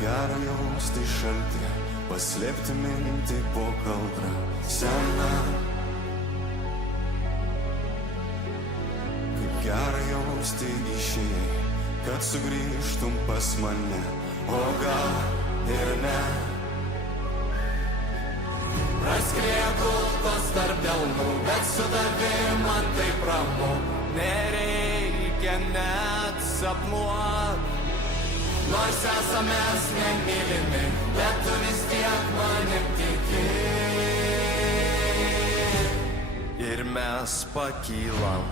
gera jausti šaltį, paslėpti mintį po kaldrą seną. Kaip gera jausti išėjai, kad sugrįžtum pas mane, o gal ir ne. Praskrieja kulkos tarp delnų, bet su tavim man taip ramu, nereikia net sapnuot. Nors esame mes nemylimi, bet tu vis tiek manim tiki. Ir mes pakylam